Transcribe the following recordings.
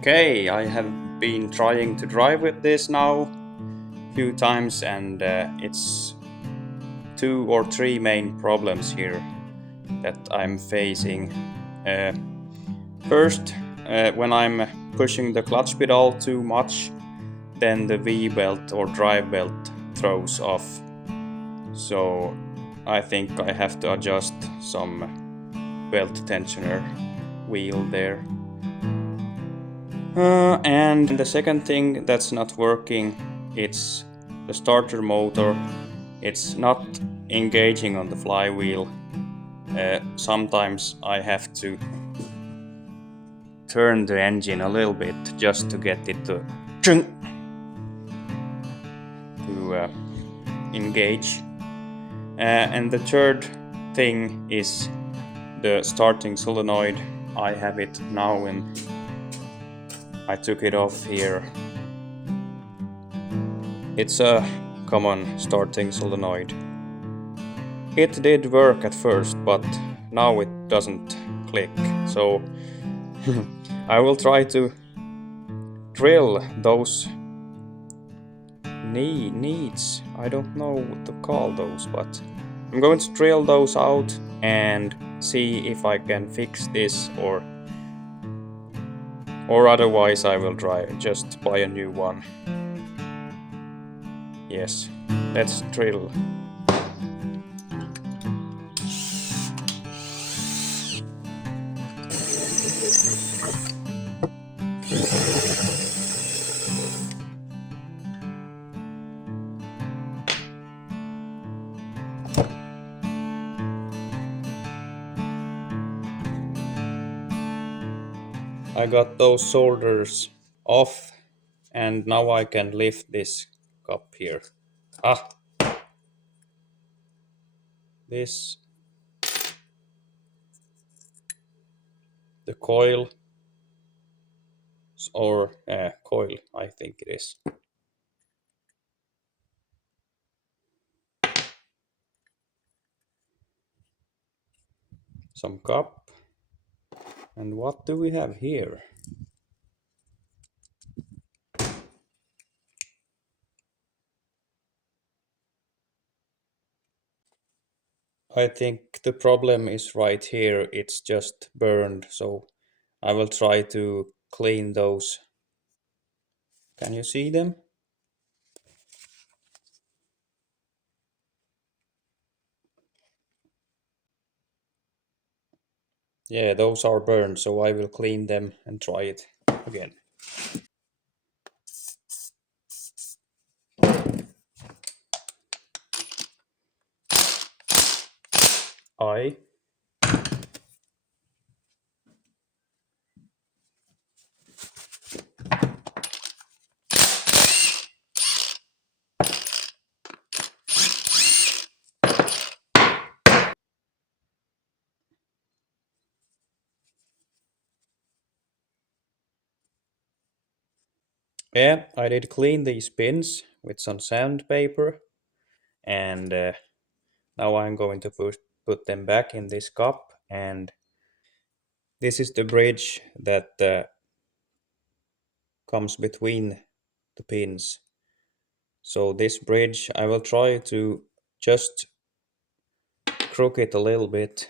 Okay, I have been trying to drive with this now a few times, and it's two or three main problems here that I'm facing. Uh, First, when I'm pushing the clutch pedal too much, then the V belt or drive belt throws off. So I think I have to adjust some belt tensioner wheel there. And the second thing that's not working, it's the starter motor. It's not engaging on the flywheel. Sometimes I have to turn the engine a little bit just to get it to engage. And the third thing is the starting solenoid. I have it now and I took it off here. It's a common starting solenoid. It did work at first, but now it doesn't click. So I will try to drill those needs. I don't know what to call those, but I'm going to drill those out and see if I can fix this, or otherwise I will just buy a new one. Yes, let's drill. I got those shoulders off, and now I can lift this cup here. Ah, this, the coil, or coil, I think it is. Some cup. And what do we have here? I think the problem is right here. It's just burned, so I will try to clean those. Can you see them? Yeah, those are burned, so I will clean them and try it again. I Yeah, I did clean these pins with some sandpaper, and now I'm going to put them back in this cup, and this is the bridge that comes between the pins. So this bridge, I will try to just crook it a little bit.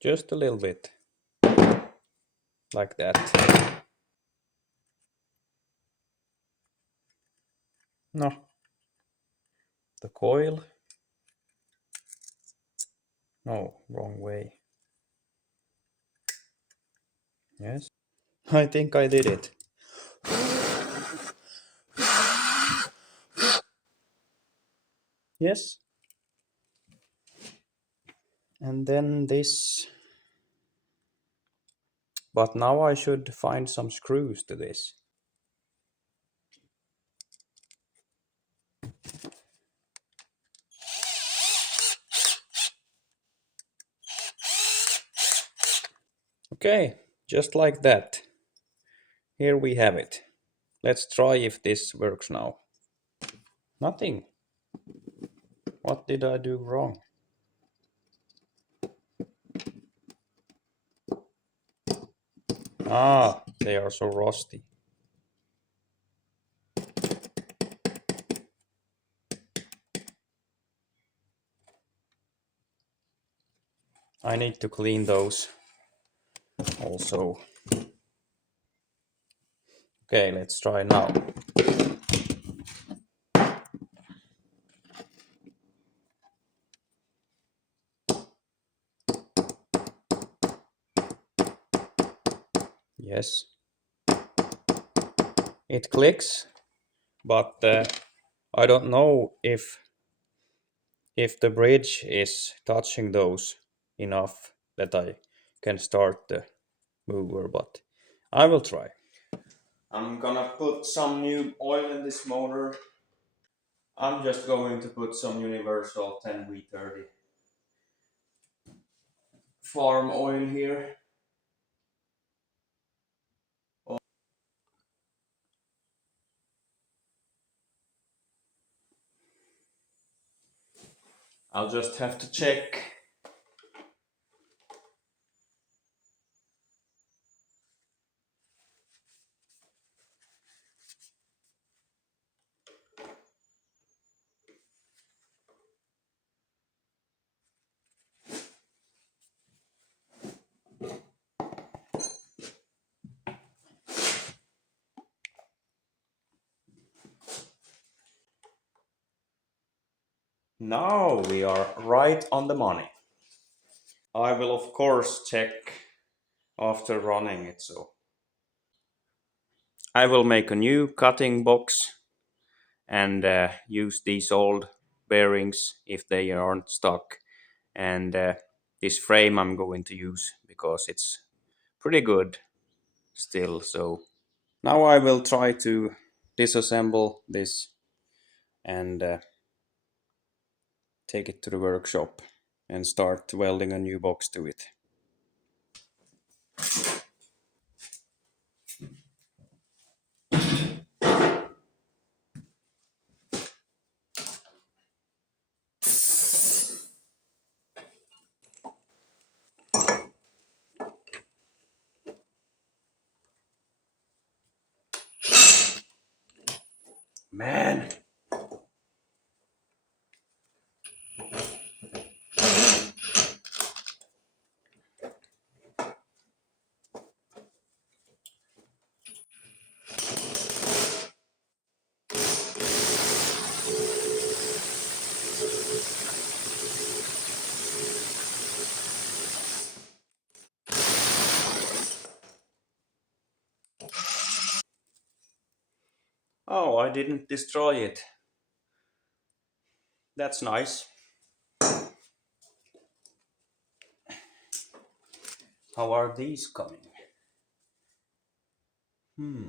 Just a little bit. Like that. No. The coil. No, wrong way. Yes. I think I did it. Yes. And then this. But now I should find some screws to this. Okay, just like that. Here we have it. Let's try if this works now. Nothing. What did I do wrong? Ah, they are so rusty. I need to clean those also. Okay, let's try now. Yes, it clicks, but I don't know if the bridge is touching those enough that I can start the mover, but I will try. I'm gonna put some new oil in this motor. I'm just going to put some universal 10V30 farm oil here. I'll just have to check. Now we are right on the money. I will of course check after running it, so I will make a new cutting box and use these old bearings if they aren't stuck, and this frame I'm going to use because it's pretty good still. So now I will try to disassemble this and take it to the workshop and start welding a new box to it. Man! Oh, I didn't destroy it. That's nice. How are these coming? Hmm.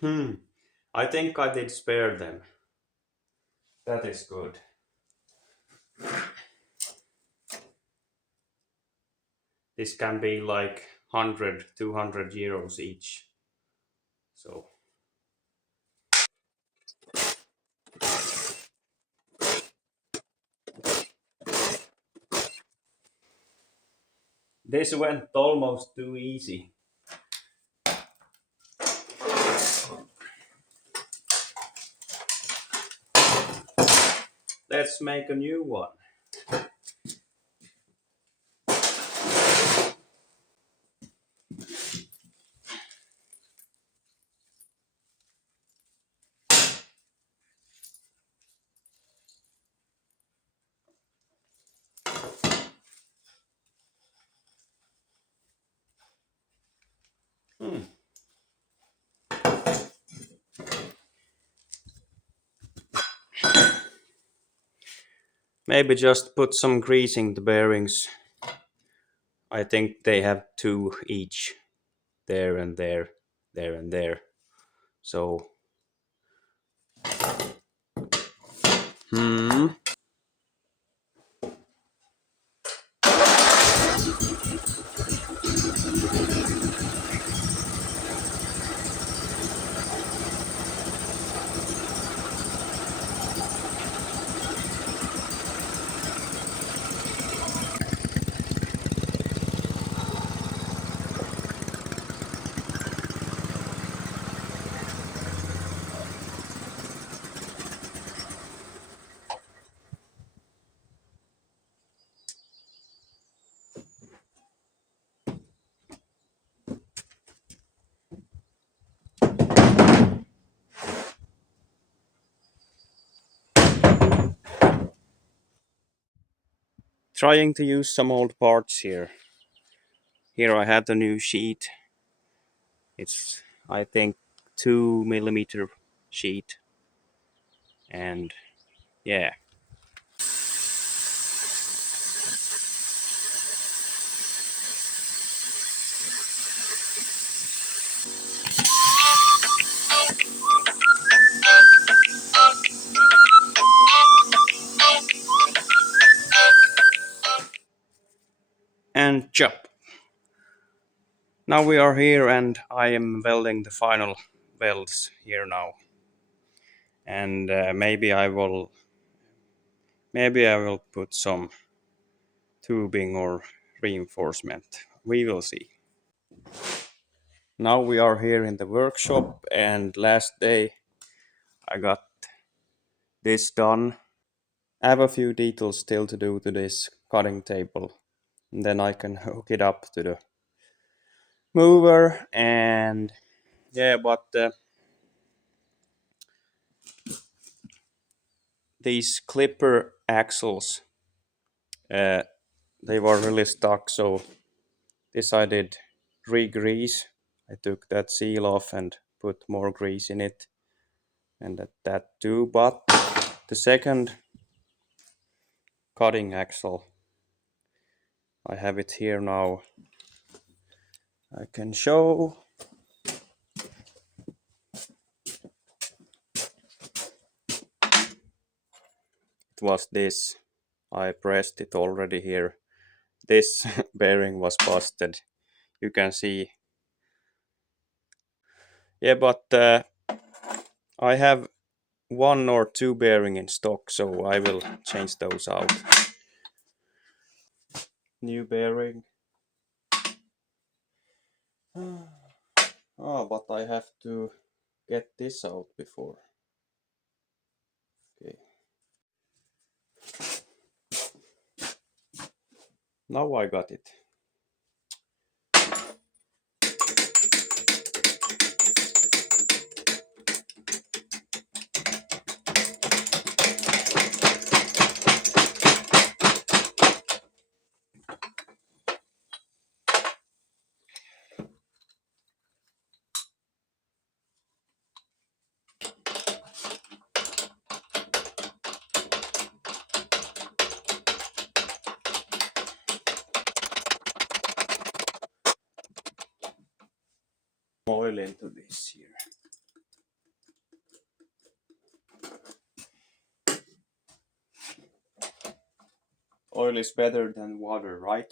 Hmm. I think I did spare them. That is good. This can be like 100, 200 euros each. So this went almost too easy. Let's make a new one. Hmm. Maybe just put some greasing the bearings I think they have two each, there and there, there and there. So, hmm. Trying to use some old parts here. Here I have the new sheet. It's, I think, 2 millimeter sheet, and yeah. And chop. Now we are here, and I am welding the final welds here now. And maybe I will put some tubing or reinforcement. We will see. Now we are here in the workshop, and last day I got this done. I have a few details still to do to this cutting table, and then I can hook it up to the mover. And yeah, but these clipper axles, uh, they were really stuck, so decided re-grease. I took that seal off and put more grease in it, and that too. But the second cutting axle, I have it here now. I can show. It was this. I pressed it already here. This bearing was busted. You can see. Yeah, but I have one or two bearing in stock, so I will change those out. New bearing. Oh, but I have to get this out before. Okay. Now I got it. Oil into this here. Oil is better than water, right?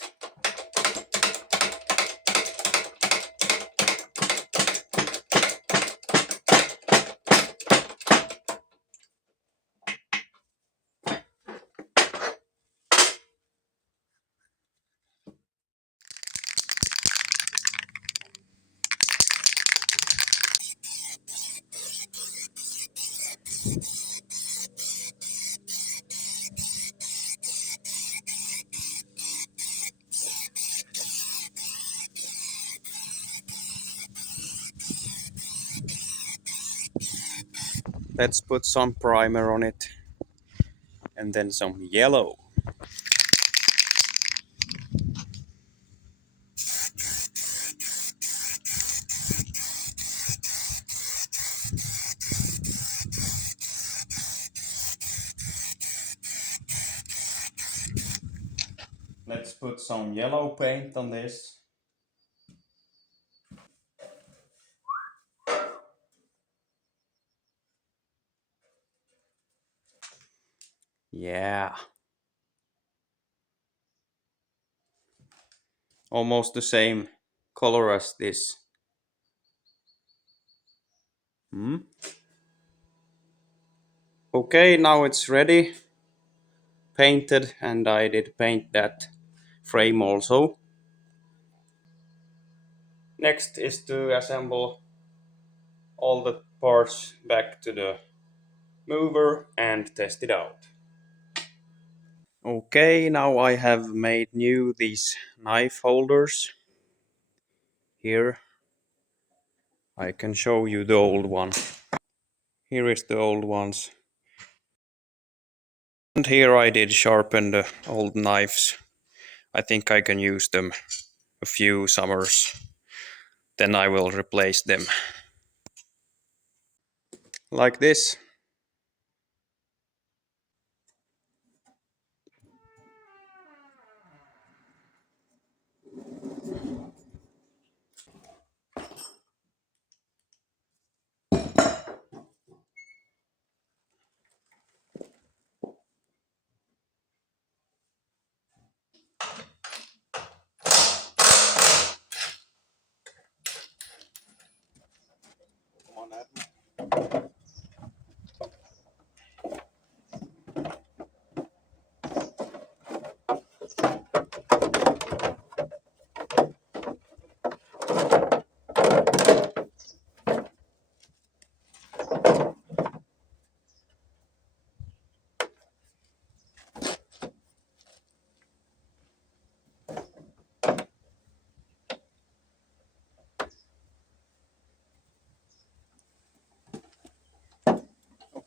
Let's put some primer on it, and then some yellow. Let's put some yellow paint on this. Yeah. Almost the same color as this. Hmm? Okay, now it's ready. Painted, and I did paint that frame also. Next is to assemble all the parts back to the mover and test it out. Okay, now I have made new these knife holders. Here I can show you the old one. Here is the old ones. And here I did sharpen the old knives. I think I can use them a few summers. Then I will replace them. Like this.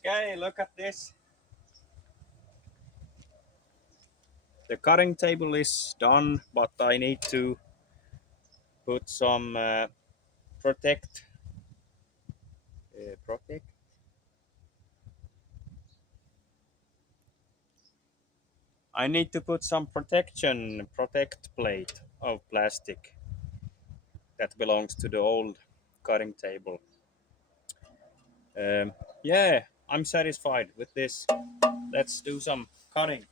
Okay, look at this. The cutting table is done, but I need to put some protect. Protect. I need to put some protect plate of plastic that belongs to the old cutting table. Yeah, I'm satisfied with this. Let's do some cutting.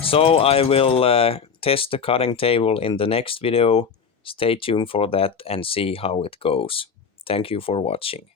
So I will test the cutting table in the next video. Stay tuned for that and see how it goes. Thank you for watching.